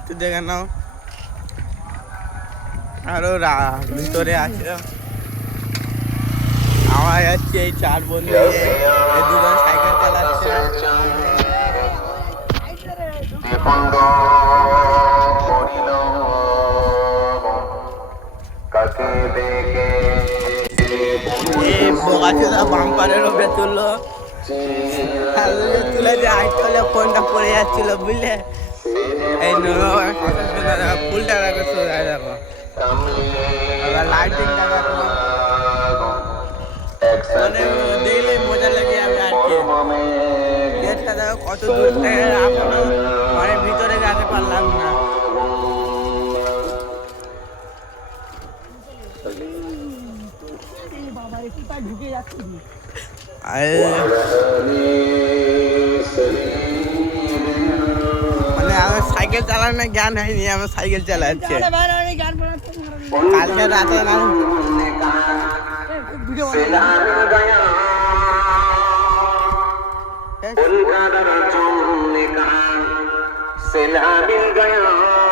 একটু দেখে নাও। আরো ভিতরে আছে। আমার যাচ্ছে এই 4 বন্ধু, এই দুজন সাইকেল চালাচ্ছে। এই বোকাচোদা বাম্পারের ওপরে তুললো, তুলে যে আইতে হলে ফোনটা পড়ে যাচ্ছিল বুঝলে। এই ফুলটা দেখো, সোজা দেখো, লাইটিংটা দেখো, মানে দেখলে মজা লাগে যাবে আর কি। গেটটা দেখো কত দূর থেকে, এখনো ঘরের ভিতরে যেতে পারলাম না। মানে আমার সাইকেল চালানোর জ্ঞান হয়নি, আমার সাইকেল চালাচ্ছে। কালকে রাতে না उनका दर चुमने का सिला मिल गया।